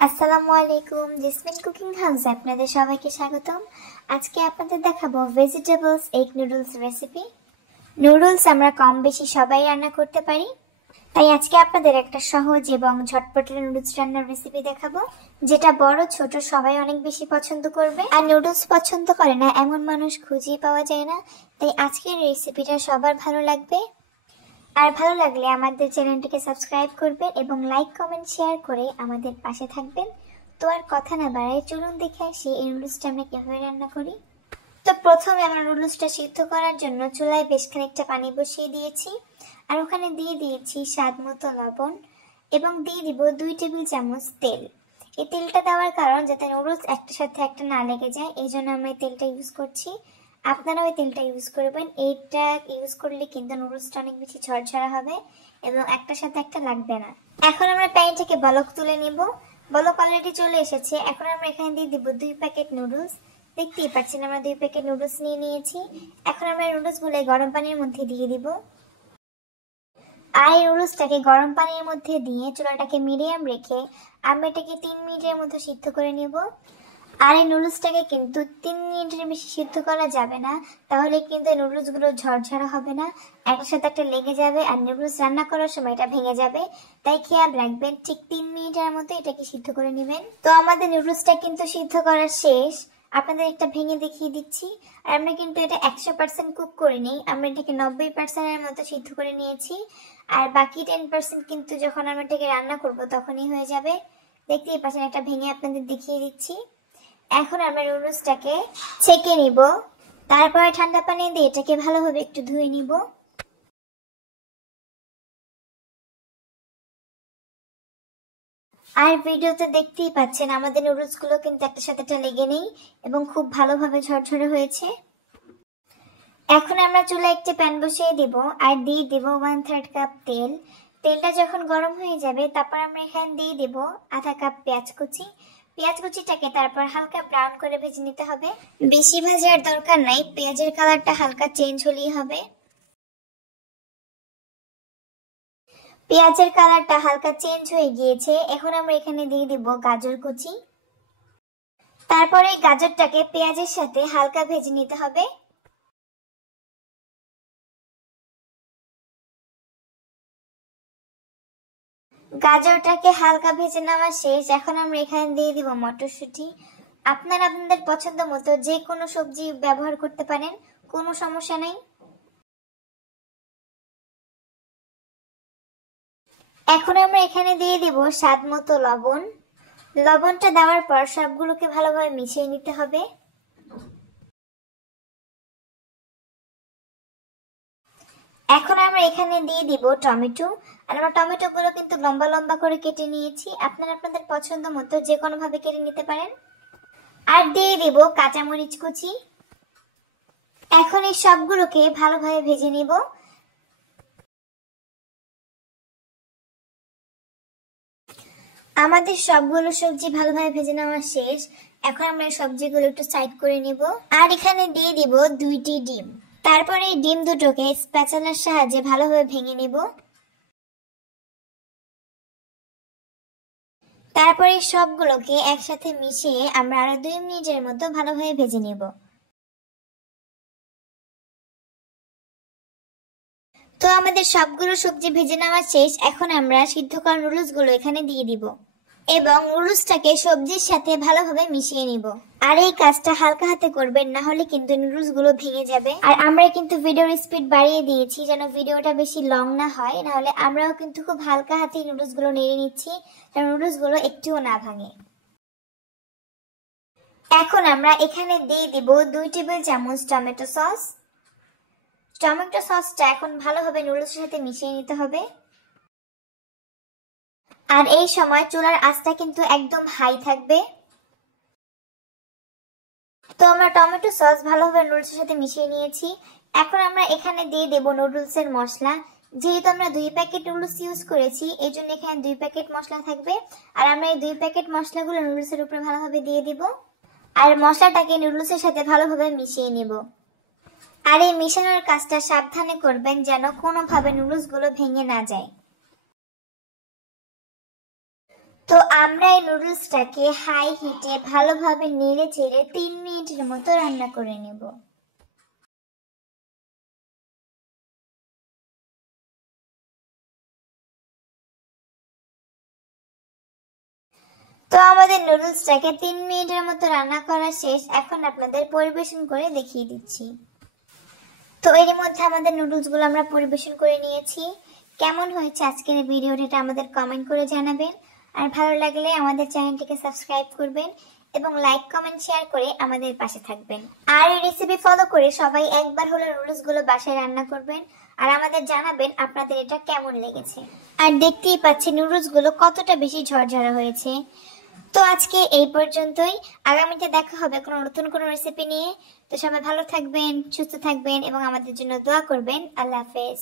আসসালামু আলাইকুম, jasmine cooking হাউসে আপনাদের সবাইকে স্বাগতম। আজকে আপনাদের দেখাবো vegetables egg noodles recipe. Noodles আমরা কম বেশি সবাই রান্না করতে পারি, তাই আজকে আপনাদের একটা সহজ এবং ঝটপটের নুডলস রান্নার রেসিপি দেখাবো, যেটা বড় ছোট সবাই অনেক বেশি পছন্দ করবে। আর নুডলস পছন্দ করে না এমন মানুষ খুঁজেই পাওয়া যায় না, তাই আজকের রেসিপিটা সবার ভালো লাগবে। আর ভালো লাগলে আমাদের চ্যানেলটিকে সাবস্ক্রাইব করবেন এবং লাইক কমেন্ট শেয়ার করে আমাদের পাশে থাকবেন। তো আর কথা না বাড়াই, চলুন দেখে আসি এই নুডলসটা আমরা কিভাবে রান্না করি। তো প্রথমে আমরা নুডলসটা সিদ্ধ করার জন্য চুলায় বেশ খানিকটা পানি বসিয়ে দিয়েছি, আর ওখানে দিয়ে দিয়েছি স্বাদ মতো লবণ এবং দিয়ে দিব 2 টেবিল চামচ তেল। এই তেলটা দেওয়ার কারণ যাতে নুডলস একটার সাথে একটা না লেগে যায়, এই জন্য আমরা এই তেলটা ইউজ করছি। আপনারা ওই তেলটা ইউজ করবেন, এইটা ইউজ করলে কিন্তু নুডলসটা অনেক বেশি ঝরঝরা হবে এবং একটার সাথে একটা লাগবে না। এখন আমরা প্যান থেকে বলক তুলে নিব। বলক অলরেডি চলে এসেছে। এখন আমরা এখানে দিয়ে দিব 2 প্যাকেট নুডলস। দেখতেই পাচ্ছেন আমরা 2 প্যাকেট নুডলস নিয়ে নিয়েছি। এখন আমরা নুডলসগুলো গরম পানির মধ্যে দিয়ে দিব। আর এই নুডলসটাকে গরম পানির মধ্যে দিয়ে চুলাটাকে মিডিয়াম রেখে আমরা এটাকে 3 মিনিটের মতো সিদ্ধ করে নেব। আর এই নুডলসটাকে কিন্তু 3 মিনিটের বেশি সিদ্ধ করা যাবে না, তাহলে কিন্তু এই নুডলসগুলো ঝরঝরা হবে না, একটার সাথে একটা লেগে যাবে আর নুডলস রান্না করার সময় এটা ভেঙে যাবে। তাই খেয়াল রাখবেন, ঠিক 3 মিনিটের মতো এটাকে সিদ্ধ করে নেবেন। তো আমাদের নুডলসটা কিন্তু সিদ্ধ করা শেষ, আপনাদের একটা ভেঙে দেখিয়ে দিচ্ছি। আর আমরা কিন্তু এটা 100% কুক করিনি, আমরা এটাকে 90%-এর মতো সিদ্ধ করে নিয়েছি। আর বাকি 10% কিন্তু যখন আমরা এটাকে রান্না করব তখনই হয়ে যাবে। দেখতেই পাচ্ছেন, একটা ভেঙে আপনাদের দেখিয়ে দিচ্ছি। এখন আমরা নুডলসটাকে ছেঁকে নিব, তারপরে ঠান্ডা পানি দিয়ে এটাকে ভালোভাবে একটু ধুয়ে নিব। আর ভিডিওতে দেখতেই পাচ্ছেন আমাদের নুডলসগুলো কিন্তু একটা সাথে একটা লেগে নেই এবং খুব ভালোভাবে ঝরঝরে হয়েছে। এখন আমরা চুলায় একটি প্যান বসিয়ে দিব আর দিয়ে দিব 1/3 কাপ তেল। তেলটা যখন গরম হয়ে যাবে তারপর আমরা এখানে দিয়ে দিব আধা কাপ পেঁয়াজ কুচি। পেঁয়াজ কুচিটাকে তারপর হালকা ব্রাউন করে ভেজে নিতে হবে। বেশি ভাজার দরকার নাই, পেঁয়াজের কালারটা হালকা চেঞ্জ হলেই হবে। পেঁয়াজের কালারটা হালকা চেঞ্জ হয়ে গিয়েছে। এখন আমরা এখানে দিয়ে দিব গাজর কুচি। তারপরে এই গাজরটাকে পেঁয়াজের সাথে হালকা ভেজে নিতে হবে। গাজরটাকে হালকা ভেজে নেওয়া শেষ। এখন আমরা এখানে দিয়ে দিব মটরশুঁটি। আপনারা আপনাদের পছন্দ মতো যে কোনো সবজি ব্যবহার করতে পারেন, কোনো সমস্যা নাই। এখন আমরা এখানে দিয়ে দিব স্বাদ মতো লবণ। লবণটা দেওয়ার পর সবগুলোকে ভালোভাবে মিশিয়ে নিতে হবে। এখন আমরা এখানে দিয়ে দিব টমেটো। আর আমরা টমেটোগুলো কিন্তু লম্বা লম্বা করে কেটে নিয়েছি, আপনারা আপনাদের পছন্দ মতো যে কোনো ভাবে কেটে নিতে পারেন। আর দিয়ে দিব কাঁচামরিচ কুচি। এখন এই সবগুলোকে ভালোভাবে ভেজে নিব। আমাদের সবগুলো সবজি ভালোভাবে ভেজে নেওয়া শেষ। এখন আমরা সবজিগুলো একটু সাইড করে নিব। আর এখানে দিয়ে দিব 2টি ডিম। তারপরে এই ডিম দুটোকে স্প্যাচুলার সাহায্যে ভালোভাবে ভেঙে নিব। তারপরে সবগুলোকে একসাথে মিশিয়ে আমরা আরো 2 মিনিটের মতো ভালোভাবে ভেজে নিব। তো আমাদের সবগুলো সবজি ভেজে নেওয়া শেষ। এখন আমরা সিদ্ধ করা নুডলসগুলো এখানে দিয়ে দিব এবং নুডলসটাকে সবজির সাথে ভালোভাবে মিশিয়ে নিব। আর এই কাজটা হালকা হাতে করবেন, না হলে কিন্তু নুডলসগুলো ভেঙে যাবে। আর আমরা কিন্তু ভিডিওর স্পিড বাড়িয়ে দিয়েছি যেন ভিডিওটা বেশি লং না হয়, না হলে আমরাও কিন্তু খুব হালকা হাতে নুডলসগুলো নেড়ে নিচ্ছি যেন নুডলসগুলো একটুও না ভাঙে। এখন আমরা এখানে দিয়ে দিব 2 টেবিল চামচ টমেটো সস। টমেটো সসটা এখন ভালোভাবে নুডলসের সাথে মিশিয়ে নিতে হবে। আর এই সময় চুলার আঁচটা কিন্তু একদম হাই থাকবে। তো আমরা টমেটো সস ভালোভাবে নুডলসের সাথে মিশিয়ে নিয়েছি। এখন আমরা এখানে দিয়ে দেব নুডলসের মশলা। যেহেতু আমরা 2 প্যাকেট নুডলস ইউজ করেছি, এই জন্য এখানে 2 প্যাকেট মশলা থাকবে। আর আমরা এই 2 প্যাকেট মশলাগুলো নুডলসের উপরে ভালোভাবে দিয়ে দিব আর মশলাটাকে নুডলসের সাথে ভালোভাবে মিশিয়ে নেব। আর এই মিশানোর কাজটা সাবধানে করবেন যেন কোনোভাবে নুডলসগুলো ভেঙে না যায়। তো আমরা এই নুডলসটাকে হাই হিটে ভালোভাবে নেড়ে চেড়ে 3 মিনিটের মতো রান্না করে নেব। তো আমাদের নুডলসটাকে 3 মিনিটের মতো রান্না করা শেষ। এখন আপনাদের পরিবেশন করে দেখিয়ে দিচ্ছি। তো এর মধ্যে আমাদের নুডলসগুলো আমরা পরিবেশন করে নিয়েছি। কেমন হয়েছে আজকের এই ভিডিওটা আমাদের কমেন্ট করে জানাবেন। আর ভালো লাগলে আমাদের চ্যানেলটিকে সাবস্ক্রাইব করবেন এবং লাইক কমেন্ট শেয়ার করে আমাদের পাশে থাকবেন। আর এই রেসিপি ফলো করে সবাই একবার হলো নুডলসগুলো বাসায় রান্না করবেন আর আমাদের জানাবেন আপনাদের এটা কেমন লেগেছে। আর দেখতেই পাচ্ছেন নুডলসগুলো কতটা বেশি ঝরঝরা হয়েছে। তো আজকে এই পর্যন্তই। আগামীতে দেখা হবে কোনো নতুন কোনো রেসিপি নিয়ে। তো সবাই ভালো থাকবেন, সুস্থ থাকবেন এবং আমাদের জন্য দোয়া করবেন। আল্লাহ হাফেজ।